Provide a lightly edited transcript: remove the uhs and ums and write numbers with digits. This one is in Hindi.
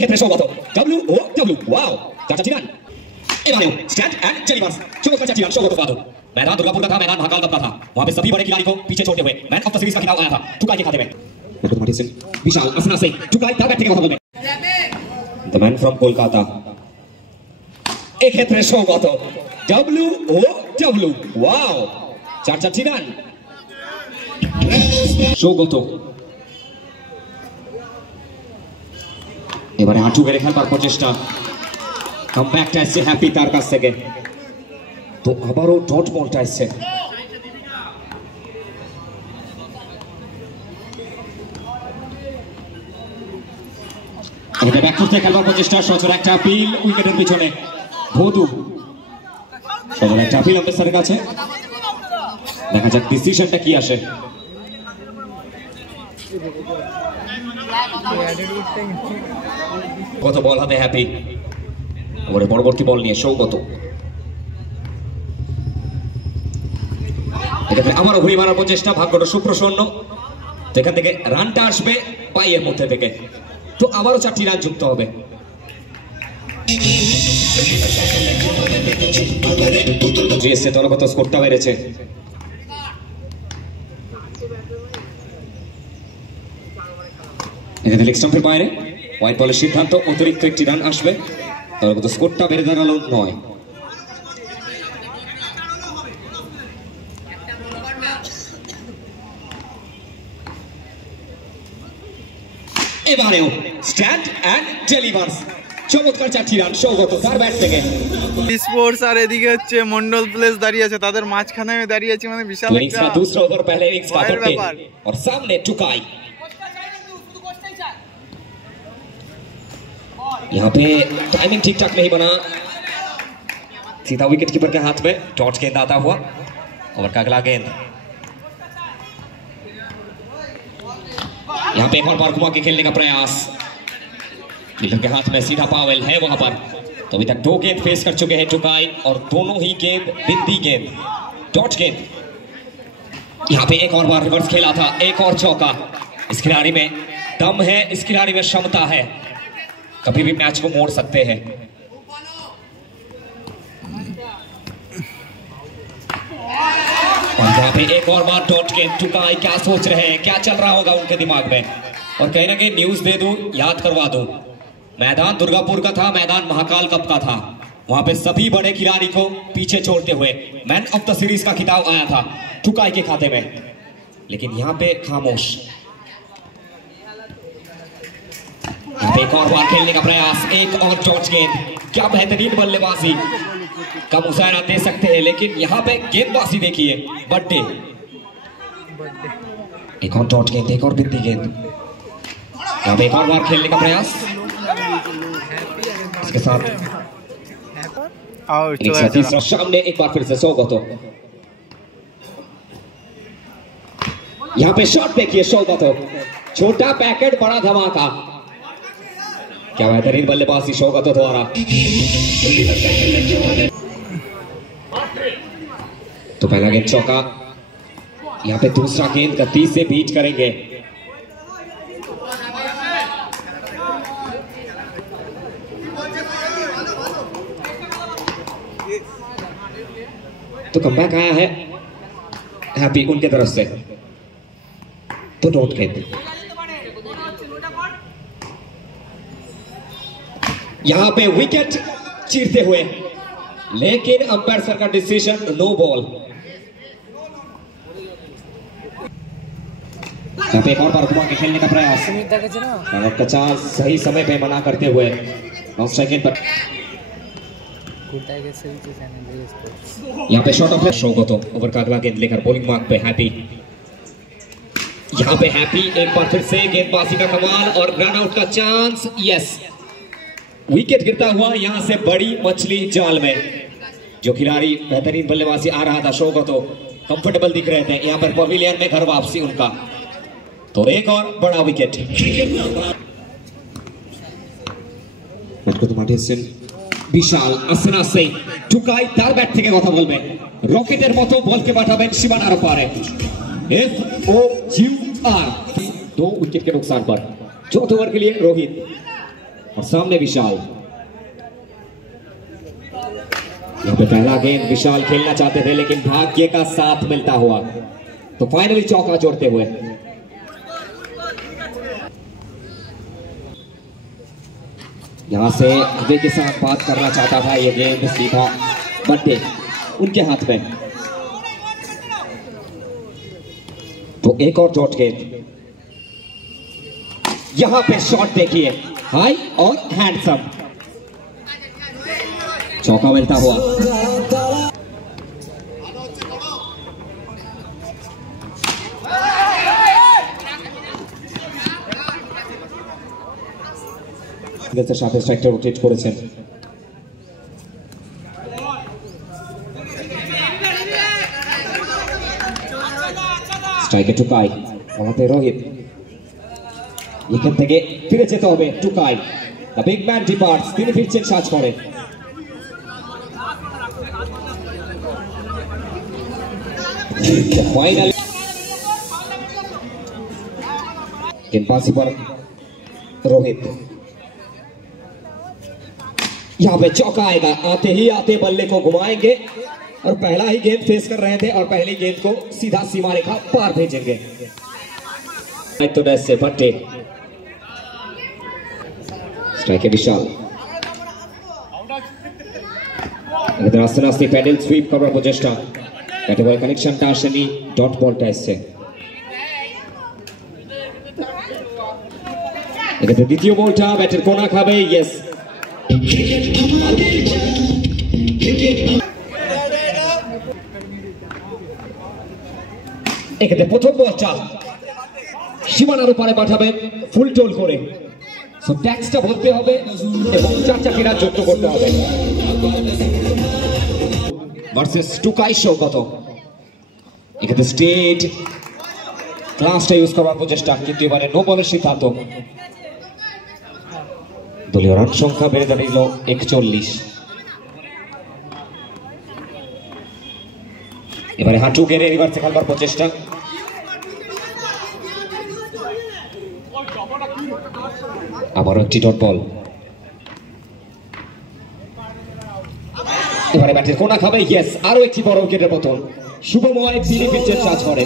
Sogotho. W-O-W. Wow. चाचा चिरान. एवानेव. Stand and जेलीवर्स. चौथा चाचा चिरान Sogotho फादो. मैदान दुर्गापुर का था, मैदान महाकाल का था. वहां पे सभी बड़े खिलाड़ी को पीछे छोड़ते हुए मैन ऑफ द सीरीज का खिताब आया था. टुकाई के खाते में. मार्टिन सिंह, विशाल असना सिंह, टुकाई तार बैठे के वहां में. The man from Kolkata. एक है Sogotho. W-O-W. Wow. चाचा चिरान. Sogotho. এবারে হাঁটু গেড়ে খেলবার প্রচেষ্টা কমব্যাকটা আসছে হ্যাপি তার কাছ থেকে তো আবারও ডট বলটা আসছে এটা ব্যাক করতে খেলবার প্রচেষ্টা সচর একটা আপিল উইকেটের পিছনে ভদু সচর একটা আপিল আম্পায়ারের কাছে দেখা যাক ডিসিশনটা কি আসে কত বল হাতে হ্যাপি ওরে পরবর্তী বল নিয়ে Sogotho এখানে আমারও ঘুরি মারার প্রচেষ্টা ভাগ্যটা সুপ্রসন্ন তো এখান থেকে রানটা আসবে পায়ের মধ্যে থেকে তো আবারও 4টি রান যুক্ত হবে জিএসএ দলগত স্কোরটা বেড়েছে এখানে লেগ স্টাম্পের বাইরে হোয়াইট বলের সিদ্ধান্ত অতিরিক্ত একটি রান আসবে দলগত স্কোরটা বেড়ে দাঁড়ালো 9 এবারেও স্ট্যান্ড এন্ড ডেলিভারস চমৎকার 4টি রান Sogotho তার ব্যাট থেকে স্পোর্টস আর এদিকে হচ্ছে মন্ডল প্লেস দাঁড়িয়ে আছে তাদের মাঝখানে আমি দাঁড়িয়ে আছি মানে বিশাল একটা दूसरा ओवर पहले इनिंग्स का कैप्टन और सामने टुकाई यहाँ पे टाइमिंग ठीक ठाक नहीं बना सीधा विकेट कीपर के हाथ में टॉर्च गेंद आता हुआ ओवर का अगला गेंद यहाँ पे एक और बार घुमा के खेलने का प्रयास कीपर के हाथ में सीधा पावेल है वहां पर तो अभी तक 2 गेंद फेस कर चुके हैं टुकाई और दोनों ही गेंद बिंदी गेंद टॉर्च गेंद यहाँ पे एक और बार रिवर्स खेला था एक और चौका इस खिलाड़ी में दम है इस खिलाड़ी में क्षमता है कभी भी मैच को मोड़ सकते हैं और यहाँ पे एक और बार डॉट के टुकाई क्या सोच रहे हैं क्या चल रहा होगा उनके दिमाग में और कहीं ना कहीं न्यूज दे दूं याद करवा दूं मैदान दुर्गापुर का था मैदान महाकाल कप का था वहां पे सभी बड़े खिलाड़ी को पीछे छोड़ते हुए मैन ऑफ द सीरीज का खिताब आया था टुकाई के खाते में लेकिन यहाँ पे खामोश एक और बार खेलने का प्रयास एक और टॉर्च गेंद क्या बेहतरीन बल्लेबाजी का मुशायरा दे सकते हैं लेकिन यहाँ पे गेंदबाजी देखिए बर्थडे एक और टॉर्च गेंद एक और बिंदी गेंद यहाँ पे एक और बार खेलने का प्रयास इसके साथ तीसरा सामने एक बार फिर से Sogotho यहाँ पे शॉट देखिए Sogotho छोटा पैकेट बड़ा धमाका क्या बेहतरीन बल्लेबाजी Sogotho द्वारा तो पहला गेंद चौका यहाँ पे दूसरा गेंद गति से बीट करेंगे तो कमबैक आया है हैप्पी उनके तरफ से तो डॉट गेंद यहां पे विकेट चीरते हुए लेकिन अंपायर सर का डिसीजन नो बॉल यहां पे एक और बार घुमा के खेलने का प्रयास और कचा सही समय पे मना करते हुए नॉन स्ट्राइक पर यहाँ पे शॉट ऑफ Sogotho ओवर का अगला गेंद लेकर बॉलिंग मार्क पे हैप्पी यहाँ पे हैप्पी एक बार फिर से गेंदबाजी का कमाल और रन आउट का चांस यस विकेट गिरता हुआ यहां से बड़ी मछली जाल में जो खिलाड़ी बेहतरीन बल्लेबाजी आ रहा था Sogotho कंफर्टेबल दिख रहे थे यहां पर पवेलियन में घर वापसी उनका तो एक और बड़ा विकेट मार्टिन सिंह বিশাল আসনা সিং টুকাই তার ব্যাট থেকে কথা বলবেন রকেটের মতো বলকে পাঠাবেন সীমানার পারে FOUR 2 विकेट के नुकसान पर चौथे ओवर के लिए रोहित और सामने विशाल। यहाँ पे पहला गेंद विशाल खेलना चाहते थे लेकिन भाग्य का साथ मिलता हुआ तो फाइनली चौका जोड़ते हुए यहां से अजय के साथ बात करना चाहता था। ये गेंद सीधा बट्टे उनके हाथ में, तो एक और डॉट गेंद। यहां पे शॉट देखिए, हाई और हैंडसम, चौका मिलता हुआ। সাথে স্ট্রাইকটা রোটেট করেছেন। স্ট্রাইকে টুকাই, আমাদের রোহিত। এখান থেকে ফিরে যেতে হবে Tukai. The big man departs, তিনি ফিরছেন সাজ করে। फाइनल गेंदबाजी पर रोहित, यहां पे चौका आएगा। आते ही आते बल्ले को घुमाएंगे और पहला ही गेंद फेस कर रहे थे और पहली गेंद को सीधा सीमा रेखा पार भेजेंगे। तो से भट्टे, स्ट्राइक विशाल। आस्ते आस्ते पैडल स्वीप करार प्रचेष्टा, ব্যাটে বল কানেকশনটা আসেনি, ডট বলটা এসছে। এক্ষেত্রে দ্বিতীয় বলটা ব্যাটের কোনা খাবে, ইয়েস। এক্ষেত্রে প্রথম বলটা সীমানার উপরে পাঠাবেন ফুল টোল করে, সো ট্যাক্সটা বলতে হবে এবং চার চাকিরা যুক্ত করতে হবে। ভার্সেস টুকাই সৌগত, এক্ষেত্রে স্টেট ক্লাসটা ইউজ করার প্রচেষ্টা, কিন্তু এবারে নো বলের সিদ্ধান্ত। দলীয় রান সংখ্যা বেড়ে দাঁড়িয়েছিল 41। এবারে হাঁটু গেড়ে রিভার্সে খেলবার প্রচেষ্টা, আবারও একটি ডট বল। এবারে ব্যাটের কোনা খাবে, ইয়েস। আরো একটি বড় উইকেটের পতন। শুভময় তিনি পিচের চার্জ করে।